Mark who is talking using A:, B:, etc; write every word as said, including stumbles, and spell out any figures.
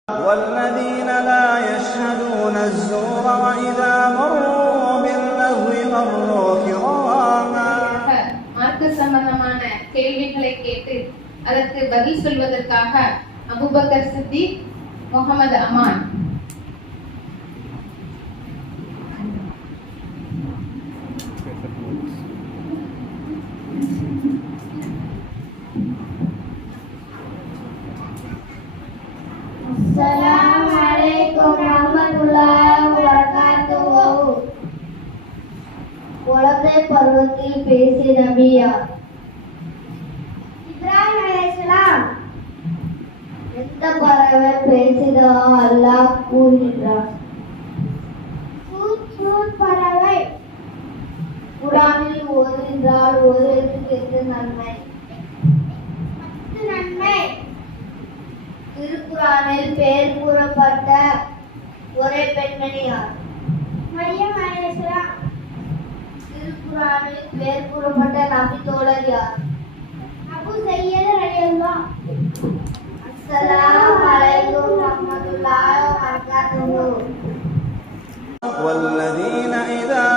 A: والذين لا يشهدون الزور وإذا مروا باللغو مروا كراما.
B: மார்க்க சம்பந்தமான கேள்விகளை கேட்டு அதற்கு பதில் சொல்வதற்காக Abubakkar Siddique, Mohammed Aman.
C: Assalamualaikum warahmatullahi wabarakatuh. குழந்தை பருவத்தில் பேசிய நபி யார்? இப்ராஹிம் அலைஹிஸ்ஸலாம். எந்த பறவை பேசியதா அல்லாஹ் கூறுகிறார்? சூத் பறவை. குர்ஆனில் ஓதுகின்றால் ஓதுவதற்கு எந்த நன்மை? பத்து நன்மை. திருக்குர்ஆனில் பெயர் கூறப்பட்ட ஒரே பெண்மணி யார்? மரியம் அலைஹிஸ்ஸலாம். திருக்குர்ஆனில் பெயர் கூறப்பட்ட நபி தோழர் யார்? அபூ ஸையத் ரலியல்லாஹு. அஸ்ஸலாமு அலைக்கும் வரஹ்மத்துல்லாஹி வபரகாத்துஹு.
A: والذين إذا